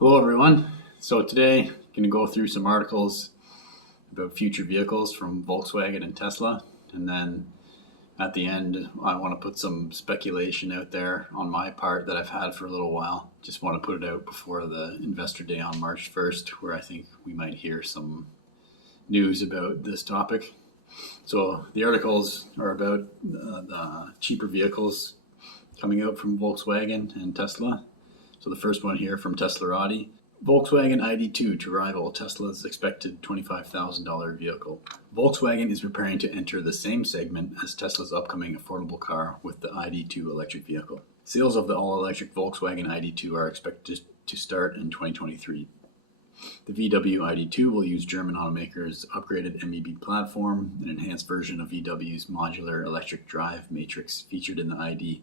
Hello everyone. So today I'm going to go through some articles about future vehicles from Volkswagen and Tesla, and then at the end I want to put some speculation out there on my part that I've had for a little while. Just want to put it out before the Investor Day on March 1st, where I think we might hear some news about this topic. So the articles are about the cheaper vehicles coming out from Volkswagen and Tesla. So the first one here from Teslarati: Volkswagen ID.2 to rival Tesla's expected $25,000 vehicle. Volkswagen is preparing to enter the same segment as Tesla's upcoming affordable car with the ID.2 electric vehicle. Sales of the all-electric Volkswagen ID.2 are expected to start in 2023. The VW ID.2 will use German automaker's upgraded MEB platform, an enhanced version of VW's modular electric drive matrix featured in the ID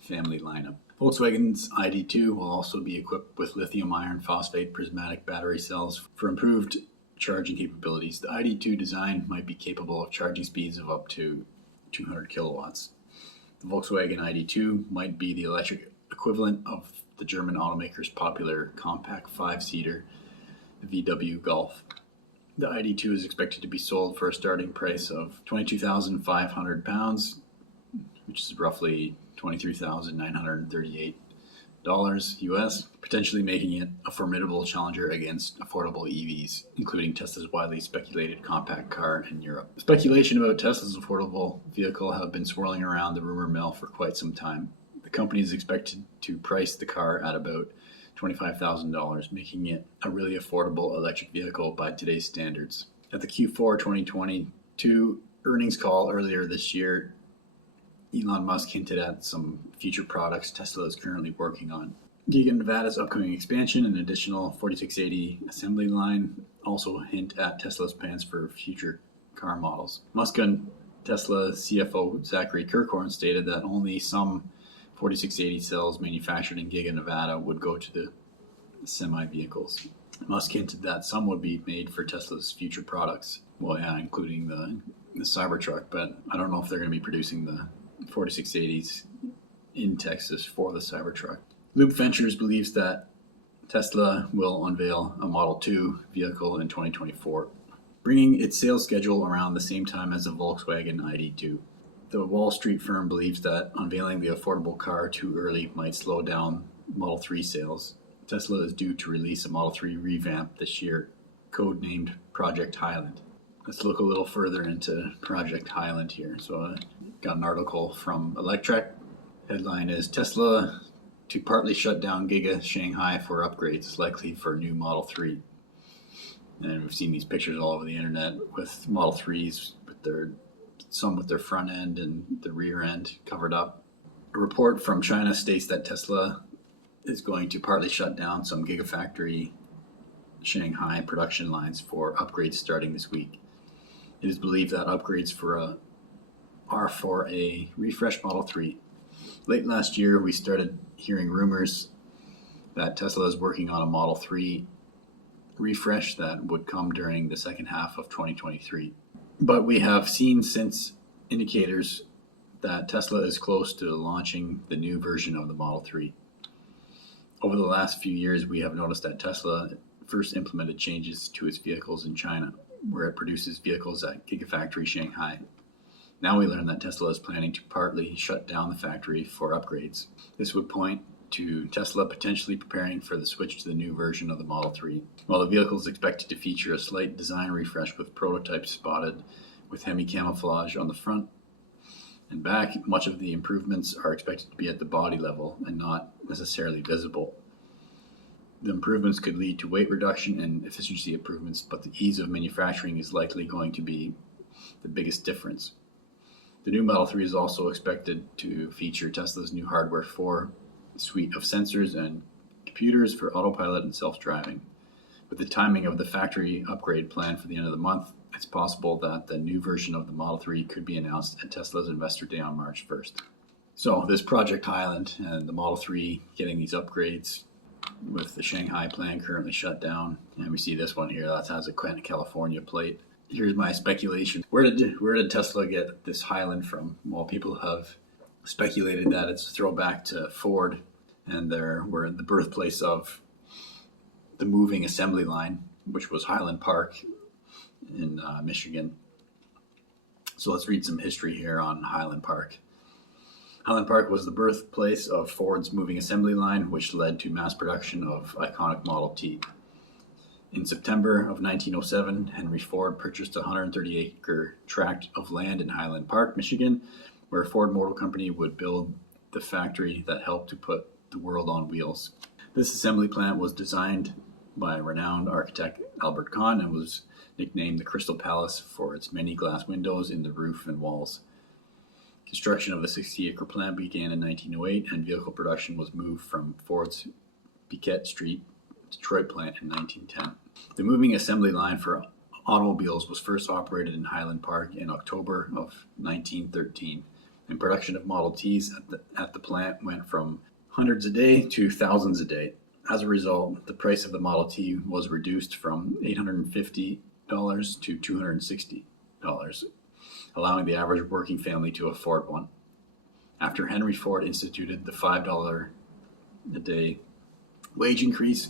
family lineup. Volkswagen's ID.2 will also be equipped with lithium iron phosphate prismatic battery cells for improved charging capabilities. The ID.2 design might be capable of charging speeds of up to 200 kilowatts. The Volkswagen ID.2 might be the electric equivalent of the German automaker's popular compact 5-seater, the VW Golf. The ID.2 is expected to be sold for a starting price of £22,500, which is roughly $23,938 US, potentially making it a formidable challenger against affordable EVs, including Tesla's widely speculated compact car in Europe. Speculation about Tesla's affordable vehicle have been swirling around the rumor mill for quite some time. The company is expected to price the car at about $25,000, making it a really affordable electric vehicle by today's standards. At the Q4 2022 earnings call earlier this year, Elon Musk hinted at some future products Tesla is currently working on. Giga Nevada's upcoming expansion and additional 4680 assembly line also hint at Tesla's plans for future car models. Musk and Tesla CFO Zachary Kirkhorn stated that only some 4680 cells manufactured in Giga Nevada would go to the semi-vehicles. Musk hinted that some would be made for Tesla's future products, including the Cybertruck, but I don't know if they're going to be producing the 4680s in Texas for the Cybertruck. Loop Ventures believes that Tesla will unveil a Model 2 vehicle in 2024, bringing its sales schedule around the same time as the Volkswagen ID.2. The Wall Street firm believes that unveiling the affordable car too early might slow down Model 3 sales. Tesla is due to release a Model 3 revamp this year, codenamed Project Highland. Let's look a little further into Project Highland here. So I got an article from Electrek. Headline is Tesla to partly shut down Giga Shanghai for upgrades, likely for new Model 3. And we've seen these pictures all over the internet with Model 3s with some with their front end and the rear end covered up. A report from China states that Tesla is going to partly shut down some Gigafactory Shanghai production lines for upgrades starting this week. It is believed that upgrades are for a refreshed Model 3. Late last year, we started hearing rumors that Tesla is working on a Model 3 refresh that would come during the second half of 2023. But we have seen since indicators that Tesla is close to launching the new version of the Model 3. Over the last few years, we have noticed that Tesla first implemented changes to its vehicles in China, where it produces vehicles at Gigafactory Shanghai. Now we learn that Tesla is planning to partly shut down the factory for upgrades. This would point to Tesla potentially preparing for the switch to the new version of the Model 3. While the vehicle is expected to feature a slight design refresh with prototypes spotted with Hemi camouflage on the front and back, much of the improvements are expected to be at the body level and not necessarily visible. The improvements could lead to weight reduction and efficiency improvements, but the ease of manufacturing is likely going to be the biggest difference. The new Model 3 is also expected to feature Tesla's new Hardware 4 suite of sensors and computers for autopilot and self-driving. With the timing of the factory upgrade planned for the end of the month, it's possible that the new version of the Model 3 could be announced at Tesla's Investor Day on March 1st. So this Project Highland and the Model 3 getting these upgrades with the Shanghai plant currently shut down, and we see this one here that has a California plate. Here's my speculation. Where did Tesla get this Highland from? Well, people have speculated that it's a throwback to Ford, and they were the birthplace of the moving assembly line, which was Highland Park in Michigan. So let's read some history here on Highland Park. Highland Park was the birthplace of Ford's moving assembly line, which led to mass production of iconic Model T. In September of 1907, Henry Ford purchased a 130-acre tract of land in Highland Park, Michigan, where Ford Motor Company would build the factory that helped to put the world on wheels. This assembly plant was designed by renowned architect Albert Kahn and was nicknamed the Crystal Palace for its many glass windows in the roof and walls. Construction of the 60-acre plant began in 1908, and vehicle production was moved from Ford's Piquette Street, Detroit plant in 1910. The moving assembly line for automobiles was first operated in Highland Park in October of 1913, and production of Model Ts at the plant went from hundreds a day to thousands a day. As a result, the price of the Model T was reduced from $850 to $260, allowing the average working family to afford one. After Henry Ford instituted the $5 a day wage increase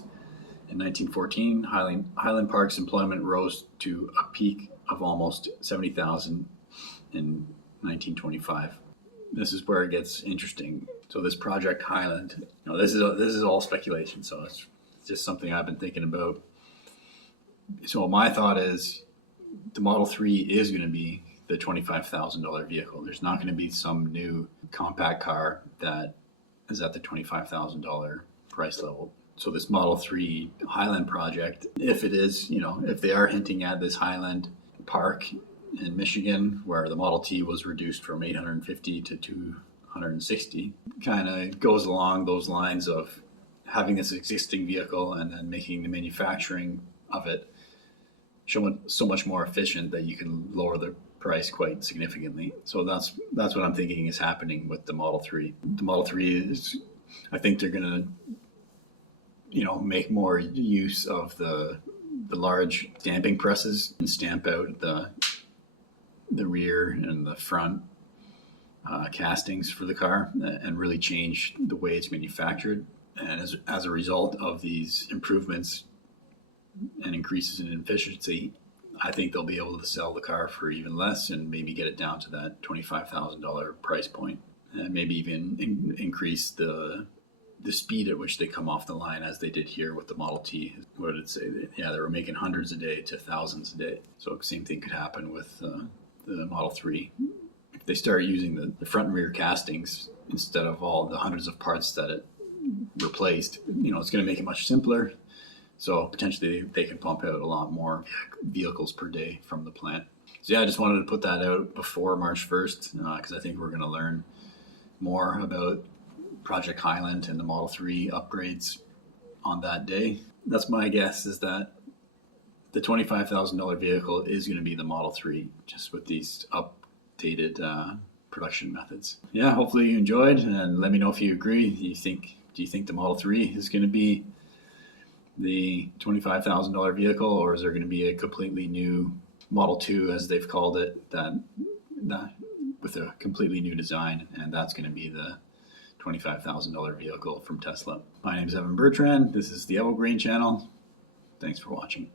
in 1914, Highland Park's employment rose to a peak of almost 70,000 in 1925. This is where it gets interesting. So this Project Highland, this is all speculation, so it's just something I've been thinking about. So my thought is the Model 3 is going to be the $25,000 vehicle. There's not going to be some new compact car that is at the $25,000 price level. So this Model 3 Highland project, if it is, if they are hinting at this Highland Park in Michigan, where the Model T was reduced from 850 to 260, kind of goes along those lines of having this existing vehicle and then making the manufacturing of it so much more efficient that you can lower the price quite significantly. So that's what I'm thinking is happening with the Model 3. The Model 3 is, I think they're going to make more use of the large stamping presses and stamp out the rear and the front castings for the car and really change the way it's manufactured. And as a result of these improvements and increases in efficiency, I think they'll be able to sell the car for even less and maybe get it down to that $25,000 price point, and maybe even increase the speed at which they come off the line, as they did here with the Model T. What did it say? Yeah, they were making hundreds a day to thousands a day. So same thing could happen with the Model 3. If they start using the front and rear castings instead of all the hundreds of parts that it replaced, it's going to make it much simpler. So potentially they can pump out a lot more vehicles per day from the plant. So yeah, I just wanted to put that out before March 1st because I think we're going to learn more about Project Highland and the Model 3 upgrades on that day. That's my guess, is that the $25,000 vehicle is going to be the Model 3, just with these updated production methods. Yeah, hopefully you enjoyed, and let me know if you agree. Do you think the Model 3 is going to be the $25,000 vehicle, or is there going to be a completely new Model 2, as they've called it, that with a completely new design, and that's going to be the $25,000 vehicle from Tesla? My name is Evan Bertrand. This is the Evergreen channel. Thanks for watching.